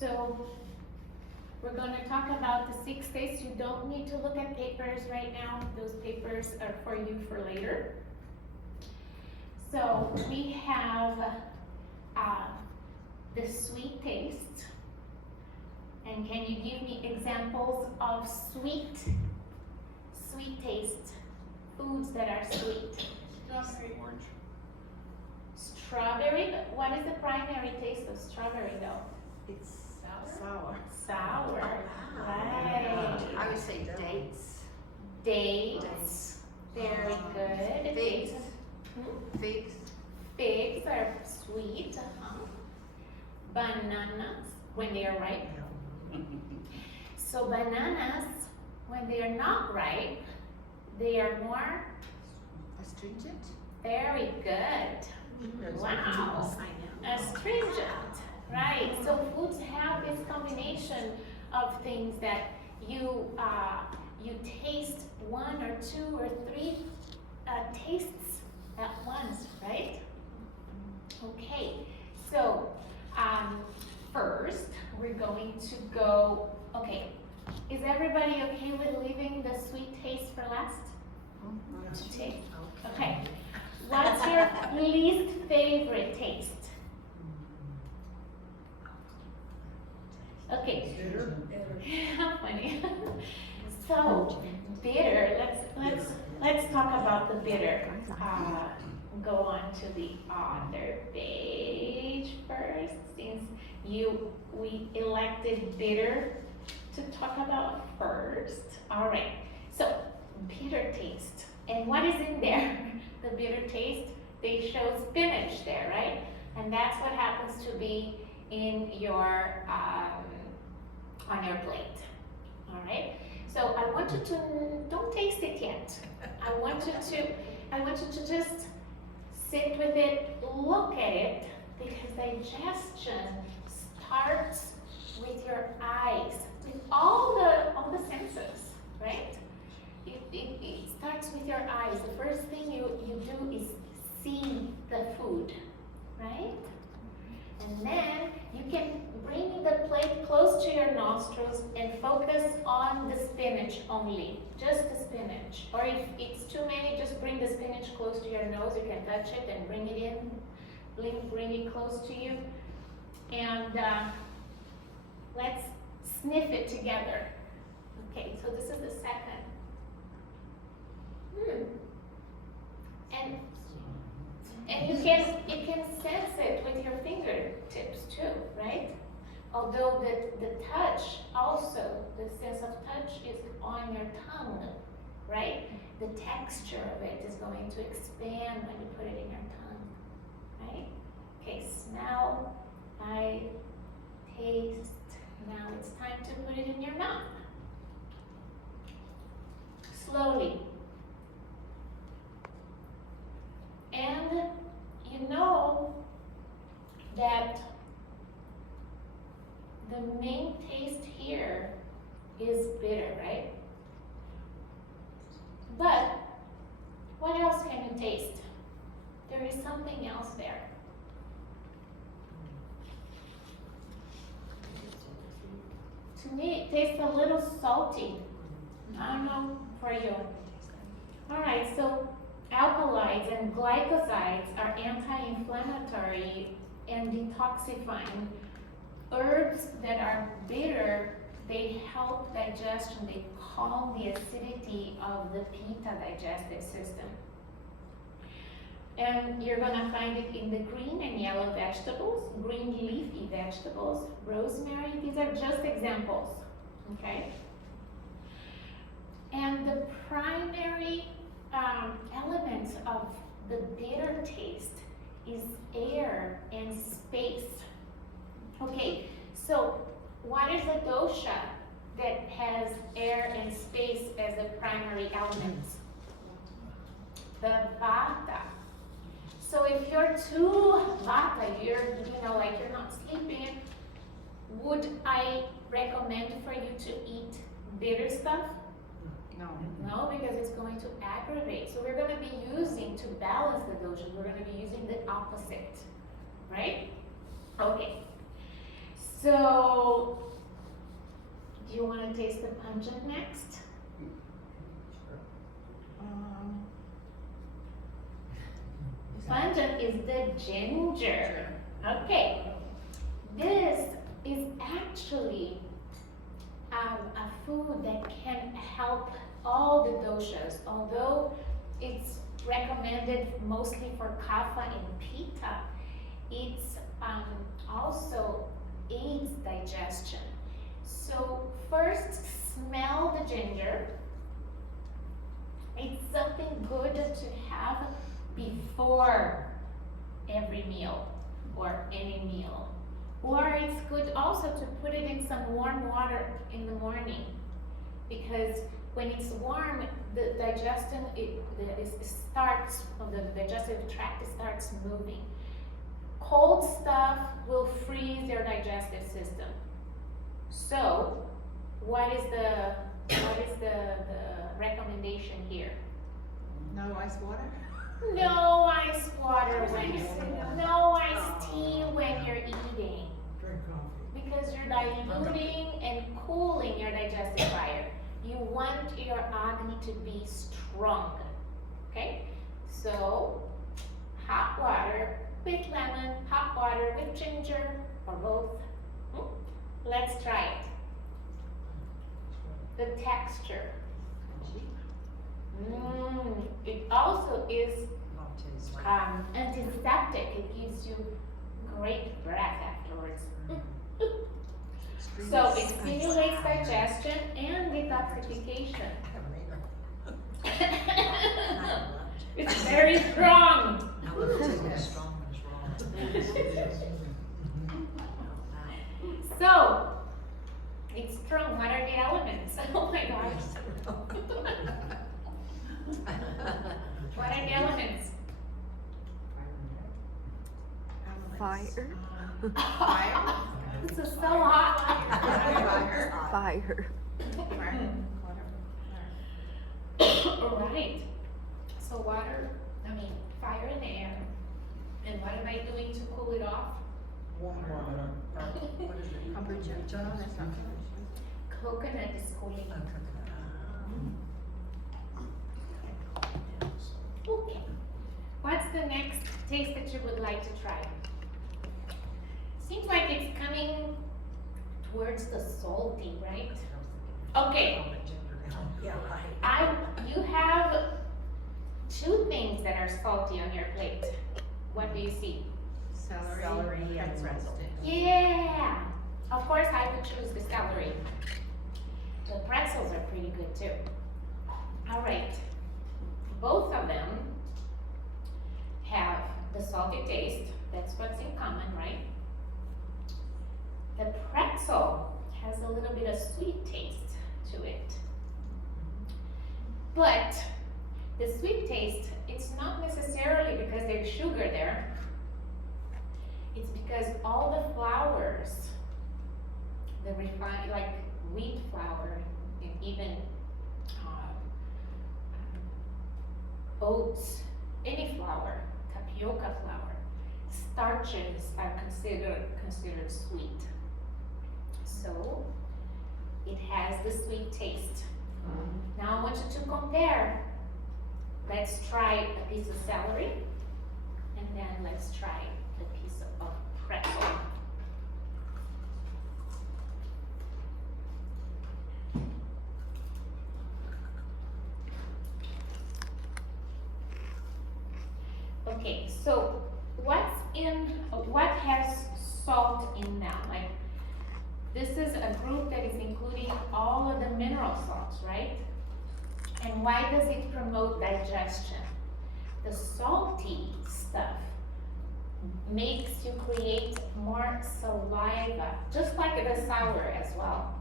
So we're going to talk about the 6 tastes. You don't need to look at papers right now. Those papers are for you for later. So we have the sweet taste. And can you give me examples of sweet taste? Foods that are sweet. Strawberry. Orange. Strawberry, but what is the primary taste of strawberry though? It's sour. Sour, right. I would say dates. Dates, very good. Figs. Hmm? Figs. Figs are sweet. Bananas, when they are ripe. So bananas, when they are not ripe, they are more Astringent. very good. Wow. Astringent, right? So foods have this combination of things that you taste 1 or 2 or 3 tastes at once, right? Okay, so first we're going to go. Okay, is everybody okay with leaving the sweet taste for last? Taste. Okay. What's your least favorite taste? Okay. Bitter. How funny. So bitter. Let's talk about the bitter. Go on to the other page first, since we elected bitter to talk about first. All right. So bitter taste. And what is in there? The bitter taste, they show spinach there, right? And that's what happens to be in your on your plate. All right. So I want you to don't taste it yet. I want you to just sit with it, look at it, because digestion starts with your eyes, with all the senses, right? It starts with your eyes. The first thing you do is see the food, right? And then you can bring the plate close to your nostrils and focus on the spinach only, just the spinach. Or if it's too many, just bring the spinach close to your nose. You can touch it and bring it in, bring it close to you. And let's sniff it together. Okay, so this is the second. And you can sense it with your fingertips too, right? Although the touch also, the sense of touch is on your tongue, right? The texture of it is going to expand when you put it in your tongue, right? Okay, smell, I taste. Now it's time to put it in your mouth. Slowly. And you know that the main taste here is bitter, right? But what else can you taste? There is something else there. To me, it tastes a little salty. I don't know for you. All right, so alkaloids and glycosides are anti-inflammatory and detoxifying. Herbs that are bitter, they help digestion, they calm the acidity of the pitta digestive system. And you're gonna find it in the green and yellow vegetables, green leafy vegetables, rosemary. These are just examples, okay? And the primary elements of the bitter taste is air and space. Okay, so what is a dosha that has air and space as the primary elements? The vata. So if you're too vata, you're not sleeping, would I recommend for you to eat bitter stuff? No, because it's going to aggravate. So we're going to be using, to balance the dosha, we're going to be using the opposite, right? Okay. So, do you want to taste the pungent next? Pungent is the ginger. Okay. This is actually a food that can help all the doshas, although it's recommended mostly for kapha and pitta. It's also aids digestion. So first, smell the ginger. It's something good to have before every meal or any meal. Or it's good also to put it in some warm water in the morning, because when it's warm, the digestion, the digestive tract starts moving. Cold stuff will freeze your digestive system. So, what is the recommendation here? No ice water? No ice water no iced tea when you're eating. Drink coffee. Because you're diluting and cooling your digestive fire. You want your agni to be strong. Okay? So, hot water with lemon, hot water with ginger, or both. Let's try it. The texture. It also is antiseptic. It gives you great breath afterwards. So it stimulates digestion and detoxification. It's very strong. So it's strong. What are the elements? Oh my gosh. What are the elements? Fire. Fire? This is so hot. Fire. Alright. So water, fire and air. And what am I doing to cool it off? Water. Kombucha. No, that's not kombucha. Coconut is cooling. Okay. What's the next taste that you would like to try? Seems like it's coming towards the salty, right? Okay. You have two things that are salty on your plate. What do you see? Celery and pretzel. Yeah. Of course, I would choose the celery. The pretzels are pretty good too. All right. Both of them have the salty taste. That's what's in common, right? The pretzel has a little bit of sweet taste to it. But the sweet taste, it's not necessarily because there's sugar there. It's because all the flours, the refined, like wheat flour, and even oats, any flour, tapioca flour, starches are considered sweet. So it has the sweet taste. Now I want you to compare. Let's try a piece of celery, and then let's try a piece of pretzel. Okay, so what has salt in now? Like, this is a group that is including all of the mineral salts, right? And why does it promote digestion? The salty stuff makes you create more saliva, just like the sour as well,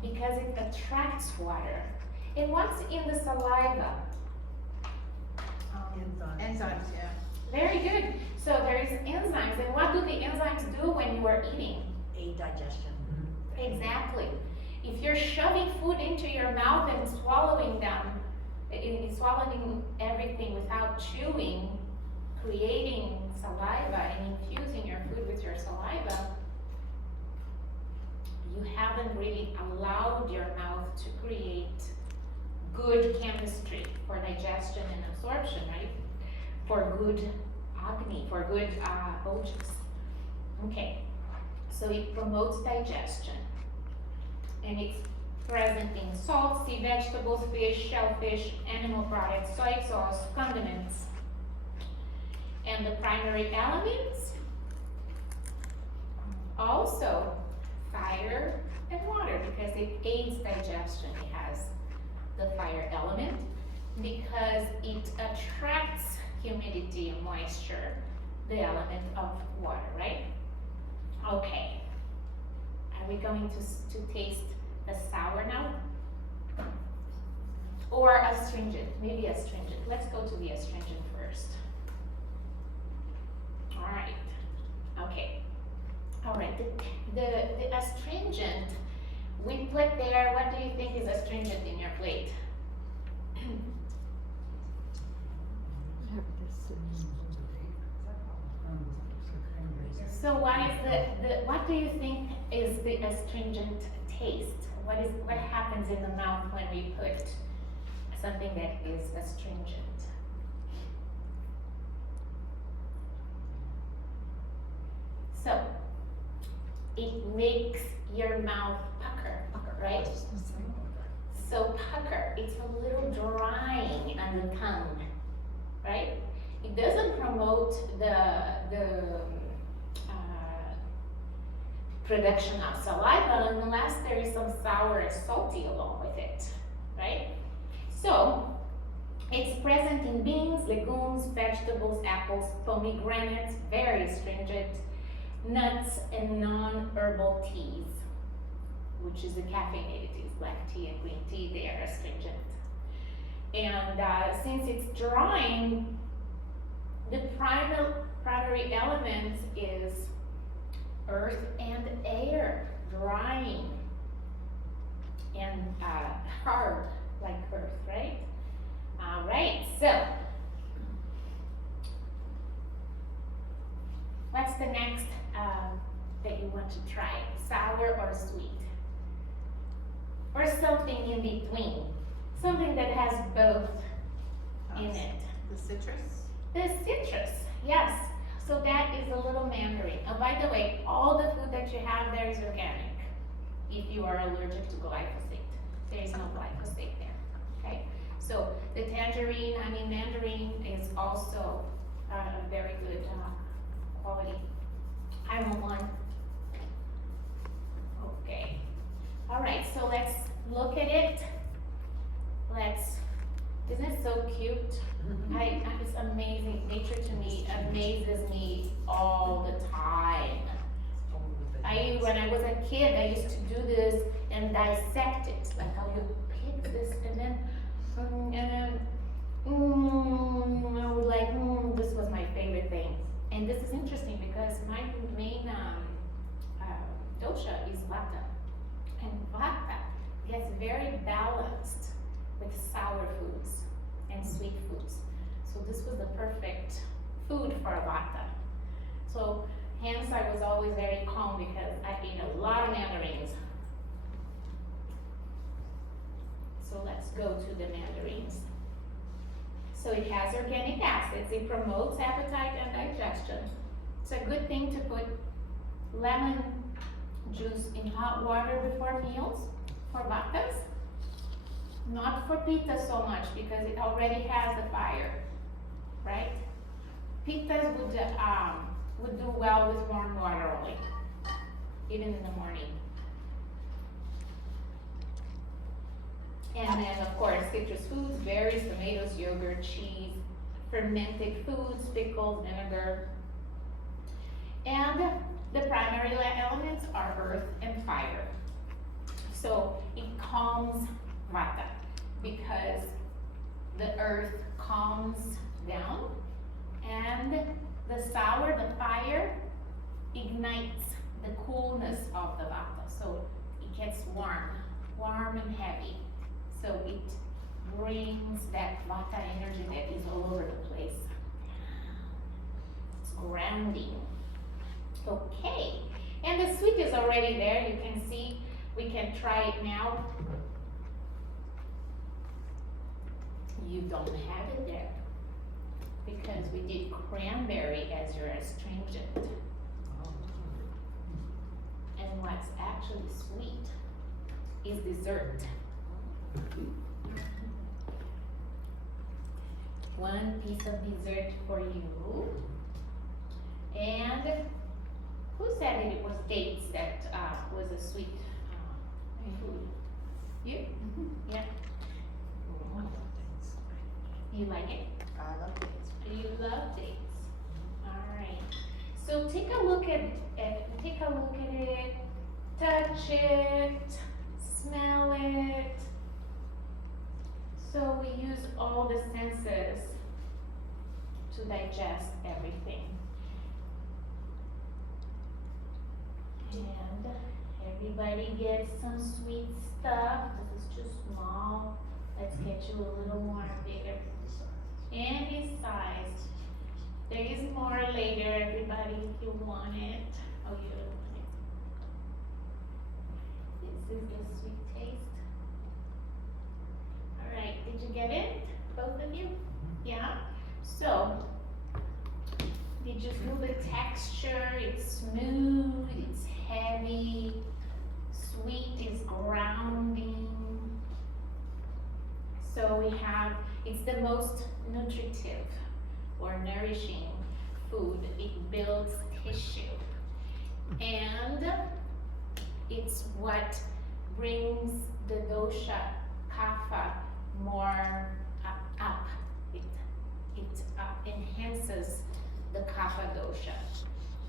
because it attracts water. And what's in the saliva? Enzymes, yeah. Very good. So there is enzymes, and what do the enzymes do when you are eating? Aid digestion. Exactly. If you're shoving food into your mouth and swallowing swallowing everything without chewing, creating saliva and infusing your food with your saliva, hasn't really allowed your mouth to create good chemistry for digestion and absorption, right? For good agni, for good ojas. Okay, so it promotes digestion, and it's present in salt, sea vegetables, fish, shellfish, animal products, soy sauce, condiments. And the primary elements, also fire and water, because it aids digestion. It has the fire element because it attracts humidity and moisture, the element of water, right? Okay, are we going to taste the sour now? Or astringent? Maybe astringent. Let's go to the astringent first. All right. Okay. All right. The astringent we put there. What do you think is astringent in your plate? So what is what do you think is the astringent taste? What happens in the mouth when we put something that is astringent? So it makes your mouth pucker, right? So pucker, it's a little drying on the tongue, right? It doesn't promote the production of saliva unless there is some sour or salty along with it, right? So it's present in beans, legumes, vegetables, apples, pomegranates, very astringent, nuts, and non-herbal teas, which is the caffeinated teas, black tea and green tea, they are astringent. And since it's drying, the primary element is earth and air, drying and hard like earth, right? All right, so what's the next that you want to try? Sour or sweet? Or something in between? Something that has both in it. The citrus? The citrus, yes. So that is a little mandarin. Oh, by the way, all the food that you have there is organic. If you are allergic to glyphosate, there is no glyphosate there, okay? So the tangerine, mandarin is also a very good quality. I want one. Okay. All right, so let's look at it. Isn't it so cute? It's amazing. Nature to me amazes me all the time. When I was a kid, I used to do this and dissect it, like how you pick this and then I would like, this was my favorite thing. And this is interesting because my main dosha is vata. And vata gets very balanced with sour foods and sweet foods. So this was the perfect food for vata. So hence I was always very calm because I ate a lot of mandarins. So let's go to the mandarins. So it has organic acids, it promotes appetite and digestion. It's a good thing to put lemon juice in hot water before meals for vatas. Not for pitta so much because it already has the fire, right? Pittas would do well with warm water only, even in the morning. And then of course citrus foods, berries, tomatoes, yogurt, cheese, fermented foods, pickles, vinegar. And the primary elements are earth and fire. So it calms vata because the earth calms down and the sour, the fire, ignites the coolness of the vata. So it gets warm and heavy. So it brings that vata energy that is all over the place. It's grounding. Okay, and the sweet is already there. You can see We can try it now. You don't have it there because we did cranberry as your astringent. And what's actually sweet is dessert. One piece of dessert for you. And who said that it was dates that was a sweet food? You? Yeah. You like it? I love dates. You love dates. All right. So take a look at it. Touch it. Smell it. So we use all the senses to digest everything. And everybody gets some sweet stuff. This is too small. Let's get you a little more bigger. Any size. There is more later, everybody, if you want it. Oh, you don't want it. This is the sweet taste. All right, did you get it? Both of you? Yeah? So, did you feel the texture? It's smooth, it's heavy, sweet is grounding. So we have, it's the most nutritive or nourishing food. It builds tissue. And it's what brings the dosha, kapha, more up. It enhances the kapha dosha.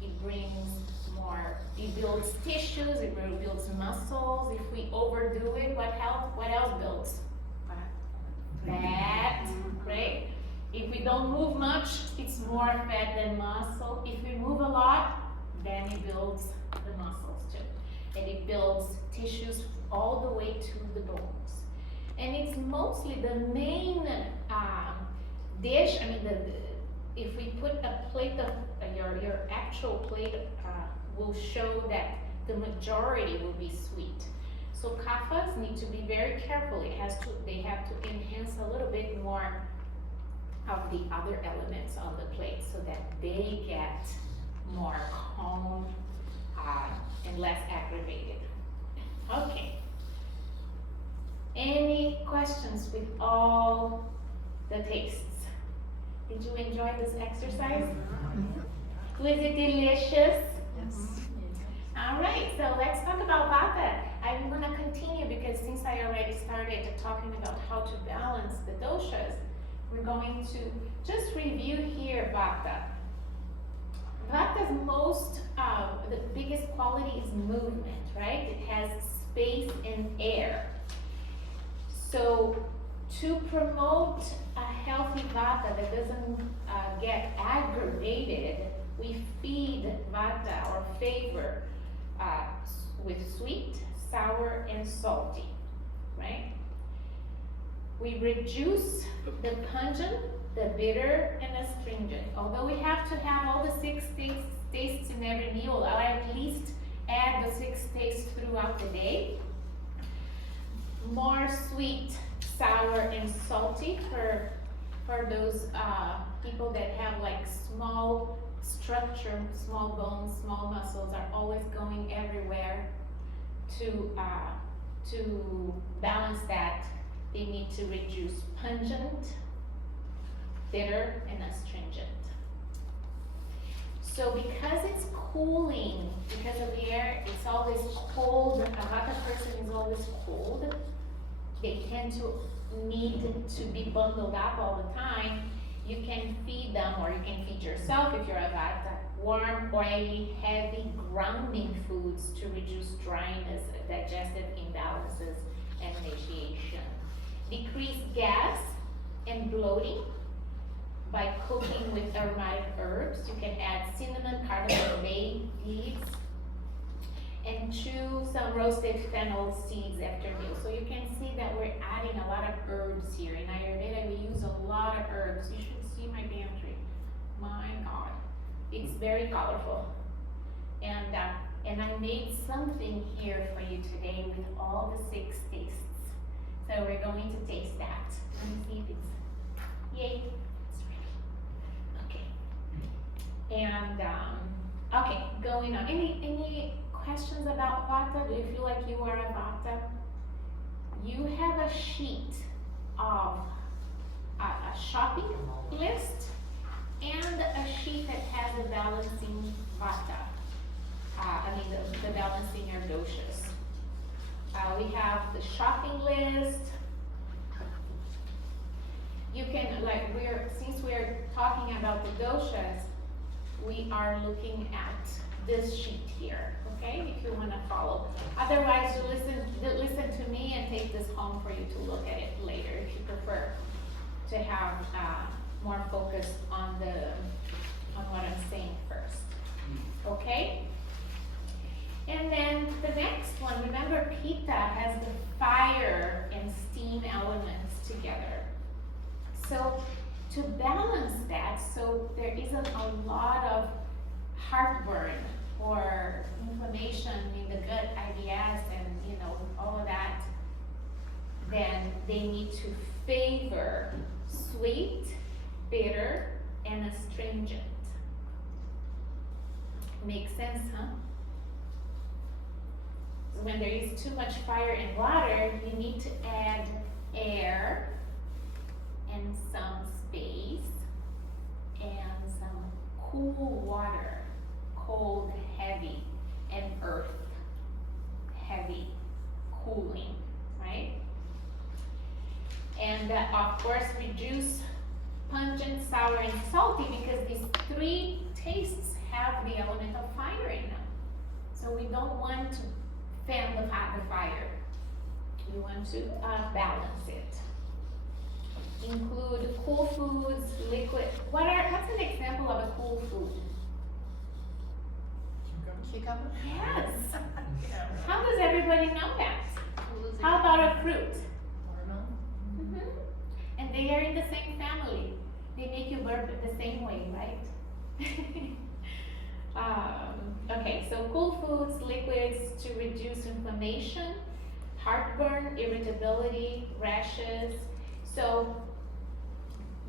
It brings more, it builds tissues, it builds muscles. If we overdo it, what else builds? Fat, right? If we don't move much, it's more fat than muscle. If we move a lot, then it builds the muscles too. And it builds tissues all the way to the bones. And it's mostly the main dish. I mean, if we put a plate of, your actual plate will show that the majority will be sweet. So kaphas need to be very careful. They have to enhance a little bit more of the other elements on the plate so that they get more calm and less aggravated. Okay. Any questions with all the tastes? Did you enjoy this exercise? Was it delicious? Yes. All right, so let's talk about vata. I'm gonna continue because since I already started talking about how to balance the doshas, we're going to just review here vata. Vata's the biggest quality is movement, right? It has space and air. So to promote a healthy vata that doesn't get aggravated, we feed vata or favor with sweet, sour, and salty, right? We reduce the pungent, the bitter, and the astringent. Although we have to have all the 6 tastes in every meal, I'll at least add the 6 tastes throughout the day. More sweet, sour, and salty for those people that have like small structure, small bones, small muscles are always going everywhere. To balance that, they need to reduce pungent, bitter, and astringent. So because it's cooling, because of the air, it's always cold, a vata person is always cold, they tend to need to be bundled up all the time. You can feed them, or you can feed yourself if you're a vata, warm, oily, heavy, grounding foods to reduce dryness, digestive imbalances, and emaciation. Decrease gas and bloating by cooking with aromatic herbs. You can add cinnamon, cardamom, bay leaves, and chew some roasted fennel seeds after meal. So you can see that we're adding a lot of herbs here. In Ayurveda, we use a lot of herbs. You should see my pantry. My God, it's very colorful. And And I made something here for you today with all the 6 tastes. So we're going to taste that. Let me see if it's, yay, it's ready. Okay. And, okay, going on. Any questions about Vata? Do you feel like you are a Vata? You have a sheet of a shopping list and a sheet that has a balancing Vata. The balancing your doshas. We have the shopping list. You can, since we're talking about the doshas, we are looking at this sheet here, okay? If you wanna follow. Otherwise, you listen to me and take this home for you to look at it later if you prefer to have more focus on what I'm saying first, okay? And then the next one, remember Pitta has the fire and steam elements together. So to balance that, so there isn't a lot of heartburn or inflammation in the gut, IBS, and all of that, then they need to favor sweet, bitter, and astringent. Makes sense, huh? When there is too much fire and water, you need to add air and some space and some cool water, cold, heavy, and earth, heavy, cooling, right? And of course reduce pungent, sour, and salty because these 3 tastes have the element of fire in them. So we don't want to fan the fire. We want to balance it. Include cool foods, liquid. What's an example of a cool food? Cucumber? Yes. Yeah. How does everybody know that? How about a fruit? Watermelon? Mm-hmm. And they are in the same family. They make you burp the same way, right? Okay, so cool foods, liquids to reduce inflammation, heartburn, irritability, rashes. So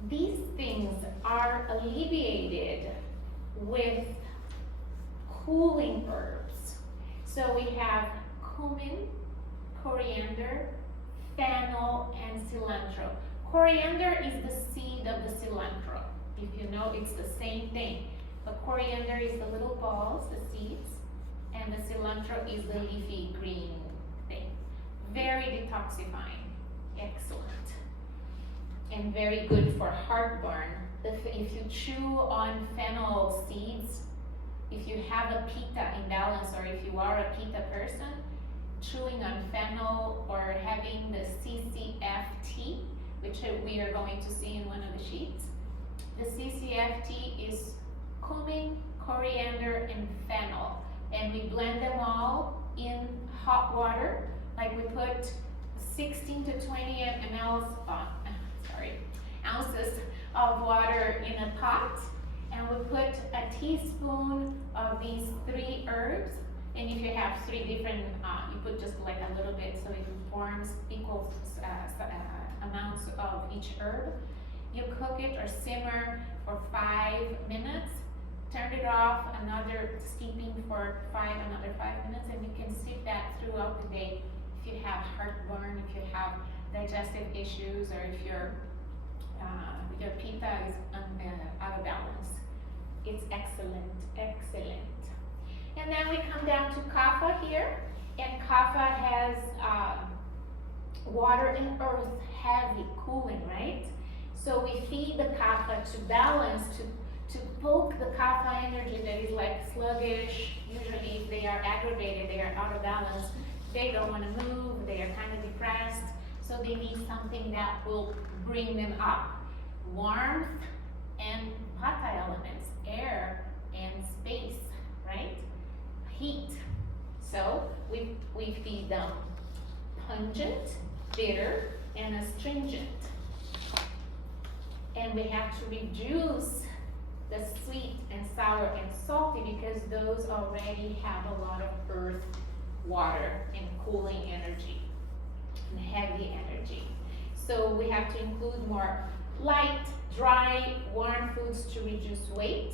these things are alleviated with cooling herbs. So we have cumin, coriander, fennel, and cilantro. Coriander is the seed of the cilantro. If you know, it's the same thing. But coriander is the little balls, the seeds, and the cilantro is the leafy green thing. Very detoxifying, excellent. And very good for heartburn. If you chew on fennel seeds, if you have a Pitta imbalance or if you are a Pitta person, chewing on fennel or having the CCFT, which we are going to see in one of the sheets. The CCFT is cumin, coriander, and fennel. And we blend them all in hot water. Like we put 16 to 20 ounces of water in a pot. And we put a teaspoon of these 3 herbs. And if you have 3 different, you put just like a little bit so it forms equal amounts of each herb. You cook it or simmer for 5 minutes. Turn it off, steeping for another 5 minutes, and you can sip that throughout the day. If you have heartburn, if you have digestive issues, or if your Pitta is out of balance. It's excellent, excellent. And then we come down to Kapha here, and Kapha has water and earth, heavy, cooling, right? So we feed the Kapha to balance, to poke the Kapha energy that is like sluggish. Usually if they are aggravated, they are out of balance, they don't want to move, they are kind of depressed, so they need something that will bring them up. Warmth and Vata elements, air and space, right? Heat. So we feed them pungent, bitter, and astringent. And we have to reduce the sweet and sour and salty because those already have a lot of earth, water, and cooling energy, and heavy energy. So we have to include more light, dry, warm foods to reduce weight,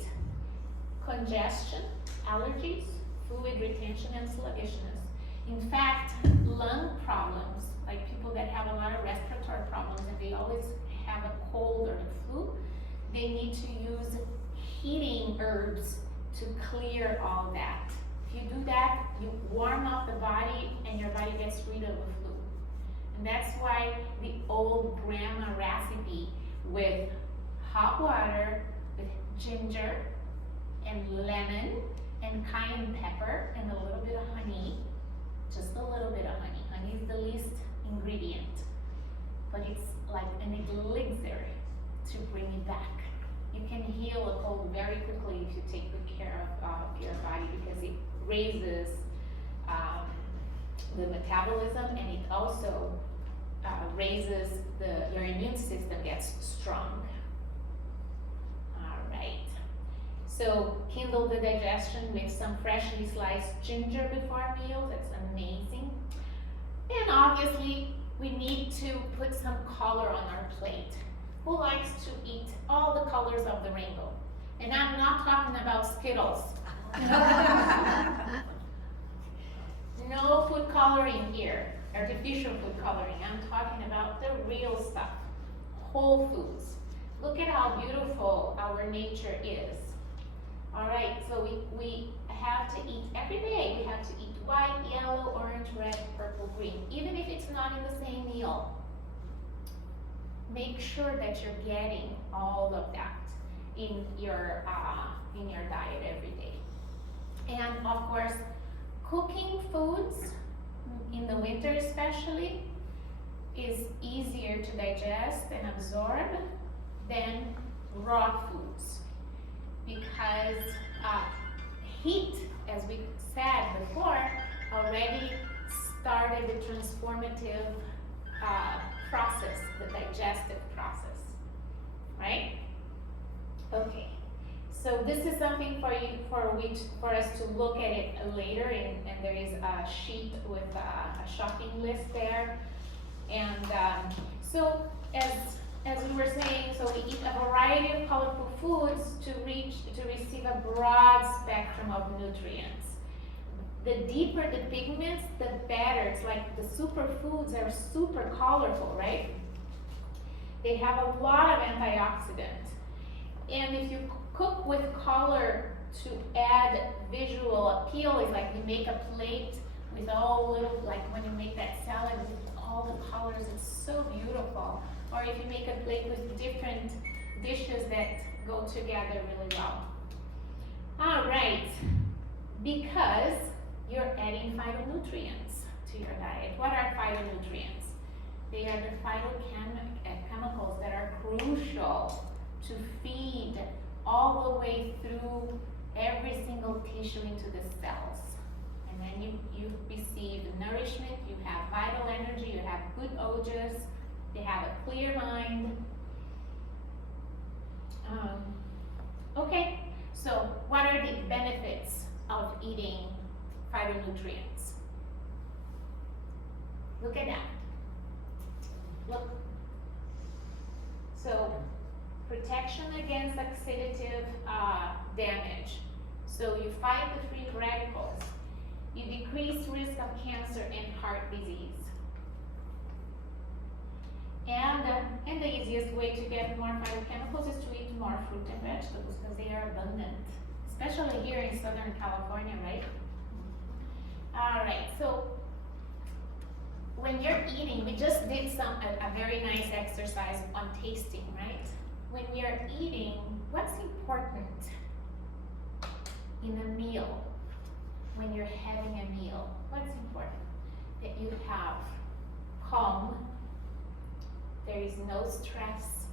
congestion, allergies, fluid retention, and sluggishness. In fact, lung problems, like people that have a lot of respiratory problems and they always have a cold or the flu, they need to use heating herbs to clear all that. If you do that, you warm up the body and your body gets rid of the flu. And that's why the old grandma recipe with hot water, with ginger and lemon and cayenne pepper and a little bit of honey, just a little bit of honey. Honey is the least ingredient, but it's like an elixir to bring it back. You can heal a cold very quickly if you take good care of your body because it raises the metabolism and it also raises your immune system gets strong. All right. So kindle the digestion with some freshly sliced ginger before meals. That's amazing. And obviously, we need to put some color on our plate. Who likes to eat all the colors of the rainbow? And I'm not talking about Skittles. No food coloring here, artificial food coloring. I'm talking about the real stuff, whole foods. Look at how beautiful our nature is. All right, so we have to eat every day. We have to eat white, yellow, orange, red, purple, green, even if it's not in the same meal. Make sure that you're getting all of that in your diet every day. And of course, cooking foods in the winter especially is easier to digest and absorb than raw foods because heat, as we said before, already started the transformative process, the digestive process, right? Okay, so this is something for us to look at it later, and there is a sheet with a shopping list there. And so as we were saying, so we eat a variety of colorful foods to receive a broad spectrum of nutrients. The deeper the pigments, the better. It's like the superfoods are super colorful, right? They have a lot of antioxidants. And if you cook with color to add visual appeal, it's like you make a plate with all little, like when you make that salad with all the colors, it's so beautiful. Or if you make a plate with different dishes that go together really well. All right, because you're adding phytonutrients to your diet. What are phytonutrients? They are the phytochemicals that are crucial to feed all the way through every single tissue into the cells. And then you receive nourishment, you have vital energy, you have good ojas, they have a clear mind. Okay, so what are the benefits of eating phytonutrients? Look at that. Look. So, protection against oxidative damage. So you fight the free radicals. You decrease risk of cancer and heart disease. And the easiest way to get more phytochemicals is to eat more fruit and vegetables because they are abundant, especially here in Southern California, right? All right, so when you're eating, we just did a very nice exercise on tasting, right? When you're eating, what's important in a meal? When you're having a meal, what's important? That you have calm, there is no stress,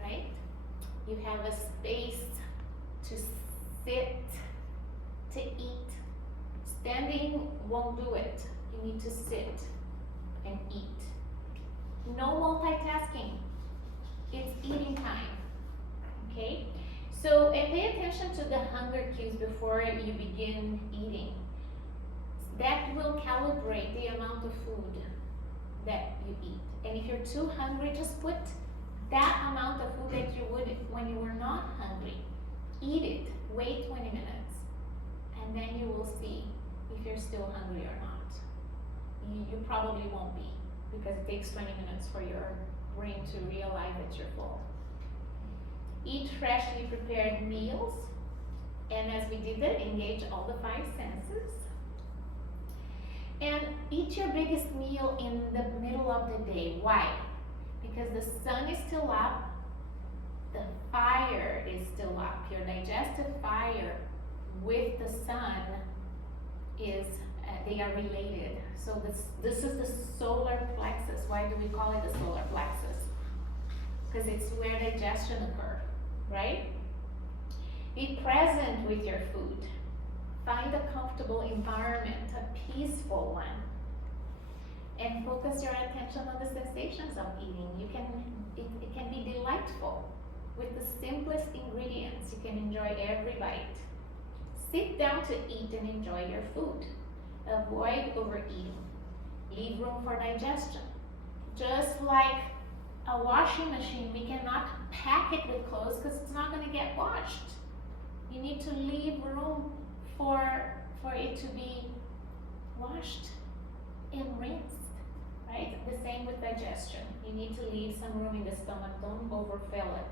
right? You have a space to sit, to eat. Standing won't do it. You need to sit and eat. No multitasking. It's eating time, okay? So, and pay attention to the hunger cues before you begin eating. That will calibrate the amount of food that you eat. And if you're too hungry, just put that amount of food that you would when you were not hungry. Eat it, wait 20 minutes, and then you will see if you're still hungry or not. You probably won't be, because it takes 20 minutes for your brain to realize that you're full. Eat freshly prepared meals, and as we did that, engage all the 5 senses. And eat your biggest meal in the middle of the day. Why? Because the sun is still up, the fire is still up. Your digestive fire with the sun is, they are related. So this is the solar plexus. Why do we call it the solar plexus? Because it's where digestion occurs, right? Be present with your food. Find a comfortable environment, a peaceful one, and focus your attention on the sensations of eating. It can be delightful. With the simplest ingredients, you can enjoy every bite. Sit down to eat and enjoy your food. Avoid overeating. Leave room for digestion. Just like a washing machine, we cannot pack it with clothes because it's not going to get washed. You need to leave room for it to be washed and rinsed, right? The same with digestion. You need to leave some room in the stomach. Don't overfill it.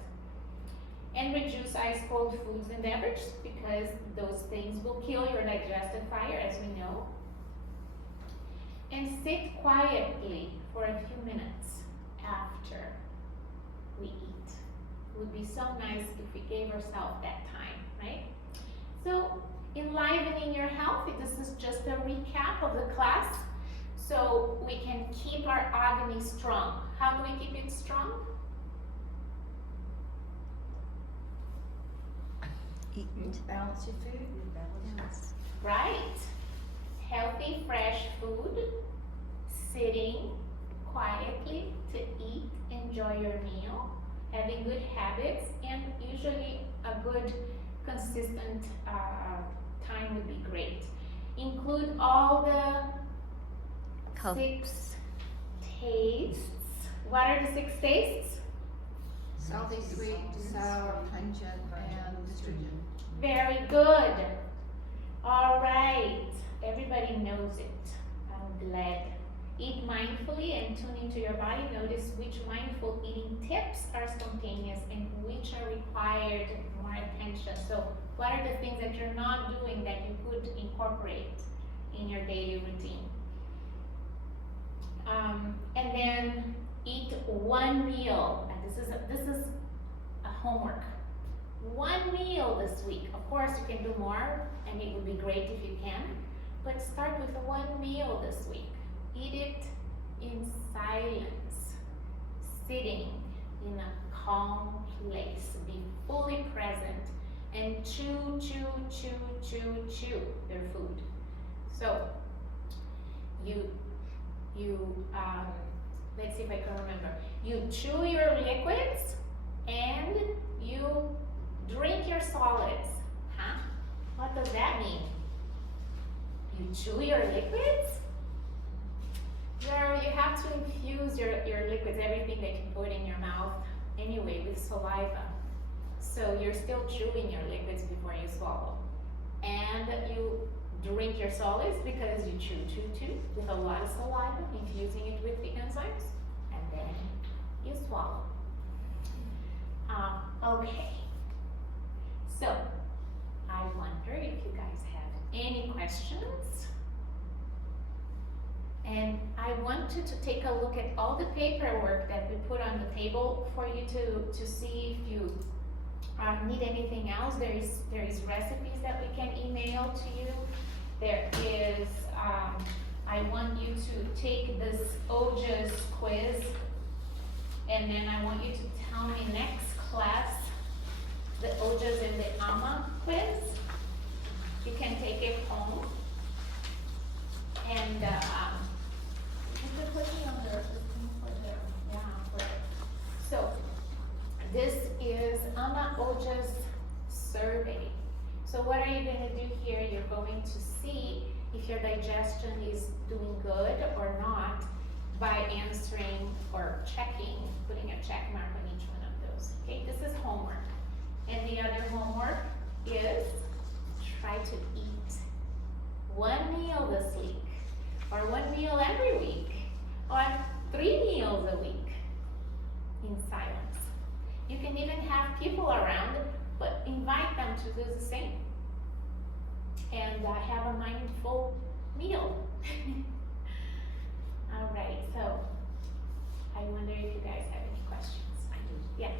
And reduce ice cold foods and beverages, because those things will kill your digestive fire, as we know. And sit quietly for a few minutes after we eat. It would be so nice if we gave ourselves that time, right? So, enlivening your health, this is just a recap of the class, so we can keep our agni strong. How do we keep it strong? Eat. Balance your food. Yes. Right. Healthy, fresh food, sitting quietly to eat, enjoy your meal, having good habits, and usually a good, consistent time would be great. Include all the Cups. 6 tastes. What are the 6 tastes? Salty, sweet, sour, pungent, and astringent. Very good. All right. Everybody knows it. I'm glad. Eat mindfully and tune into your body. Notice which mindful eating tips are spontaneous and which are required more attention. So what are the things that you're not doing that you could incorporate in your daily routine? And then eat one meal. And this is a homework. One meal this week. Of course, you can do more, and it would be great if you can. But start with one meal this week. Eat it in silence, sitting in a calm place. Be fully present and chew your food. So let's see if I can remember. You chew your liquids and you drink your solids. Huh? What does that mean? You chew your liquids? You have to infuse your liquids, everything that you put in your mouth anyway, with saliva. So you're still chewing your liquids before you swallow. And you drink your solids because you chew with a lot of saliva, infusing it with the enzymes, and then you swallow. Okay. So, I wonder if you guys have any questions. And I want you to take a look at all the paperwork that we put on the table for you to see if you need anything else. There is recipes that we can email to you. There is, I want you to take this OJA's quiz, and then I want you to tell me next class the OJA's and the AMA quiz. You can take it home. And so this is AMA OJA's survey. So what are you going to do here? You're going to see if your digestion is doing good or not by answering or checking, putting a check mark on each one of those. Okay, this is homework. And the other homework is try to eat one meal this week, or one meal every week, or 3 meals a week in silence. You can even have people around, but invite them to do the same. And have a mindful meal. All right, so I wonder if you guys have any questions. I do. Yes.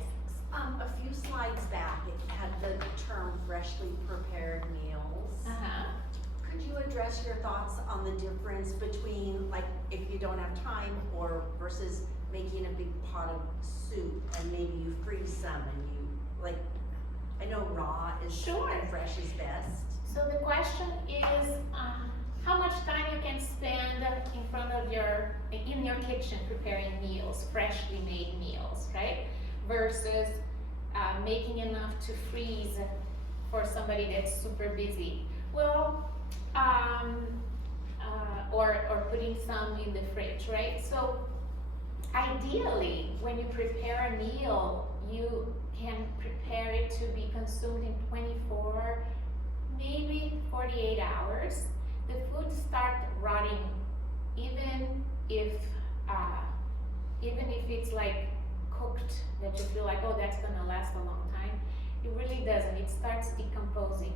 A few slides back, it had the term freshly prepared meals. Uh-huh. Could you address your thoughts on the difference between, like, if you don't have time or versus making a big pot of soup and maybe you freeze some and you, like, I know raw is Sure. and fresh is best. So the question is, how much time you can spend in your kitchen preparing meals, freshly made meals, right? Versus making enough to freeze for somebody that's super busy. Well, or putting some in the fridge, right? So ideally, when you prepare a meal, you can prepare it to be consumed in 24, maybe 48 hours. The food starts rotting, even if it's like cooked, that you feel like, oh, that's gonna last a long time. It really doesn't. It starts decomposing.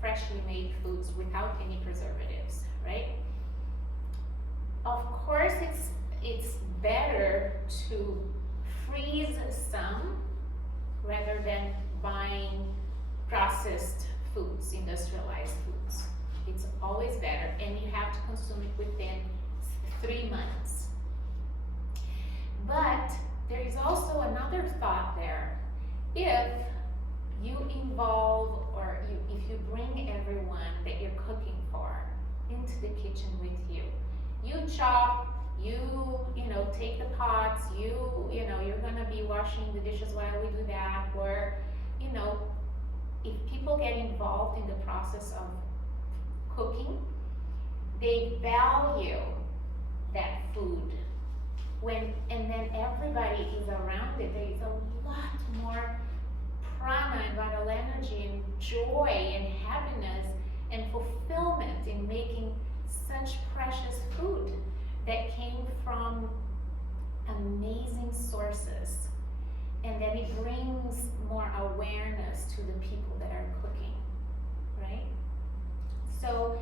Freshly made foods without any preservatives, right? Of course, it's better to freeze some rather than buying processed foods, industrialized foods. It's always better, and you have to consume it within 3 months. But there is also another thought there. If you involve, or if you bring everyone that you're cooking for into the kitchen with you, you chop, you take the pots, you're gonna be washing the dishes while we do that, or, if people get involved in the process of cooking, they value that food. And then everybody is around it, there is a lot more prana and vital energy and joy and happiness and fulfillment in making such precious food that came from amazing sources. And then it brings more awareness to the people that are cooking, right? So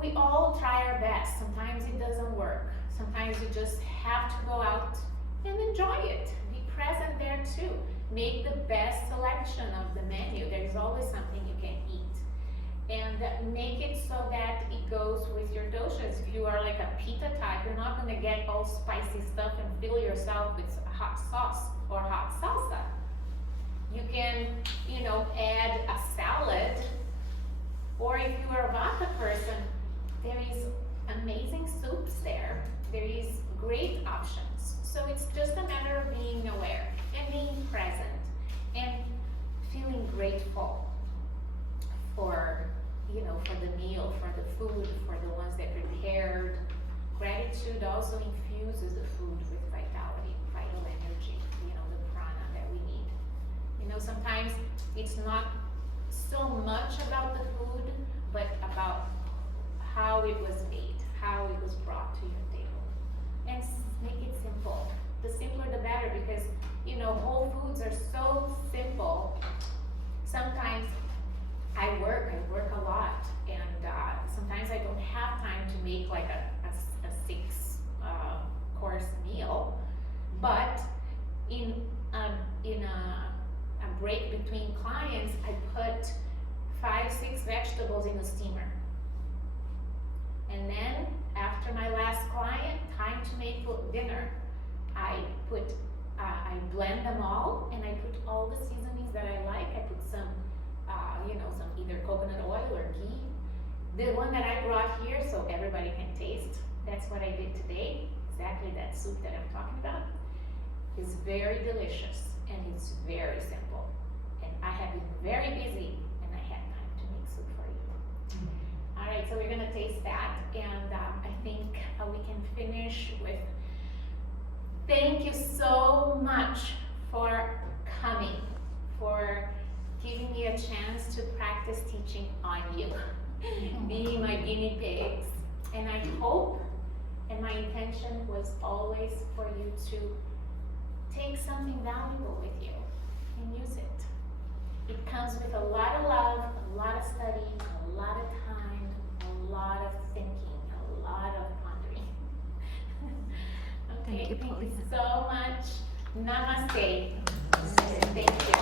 we all try our best. Sometimes it doesn't work. Sometimes you just have to go out and enjoy it. Be present there too. Make the best selection of the menu. There's always something you can eat. And make it so that it goes with your doshas. If you are like a pita type, you're not gonna get all spicy stuff and fill yourself with hot sauce or hot salsa. You can, add a salad. Or if you are a vata person, there is amazing soups there. There is great options. So it's just a matter of being aware and being present and feeling grateful for the meal, for the food, for the ones that prepared. Gratitude also infuses the food with vitality, vital energy, the prana that we need. Sometimes it's not so much about the food, but about how it was made, how it was brought to your table. And make it simple. The simpler the better, because whole foods are so simple. Sometimes I work a lot, and sometimes I don't have time to make like a 6 course meal. But in a break between clients, I put 5-6 vegetables in the steamer. And then after my last client, time to make dinner, I blend them all, and I put all the seasonings that I like. I put some some either coconut oil or ghee. The one that I brought here so everybody can taste, that's what I did today. Exactly that soup that I'm talking about is very delicious, and it's very simple. And I have been very busy and I had time to make soup for you. All right, so we're gonna taste that, and I think we can finish with thank you so much for coming, for giving me a chance to practice teaching on you, being my guinea pigs. And I hope, and my intention was always for you to take something valuable with you and use it. It comes with a lot of love, a lot of study, a lot of time, a lot of thinking, a lot of pondering. Okay, Thank you, thank you Paulina. so much. Namaste. Thank you.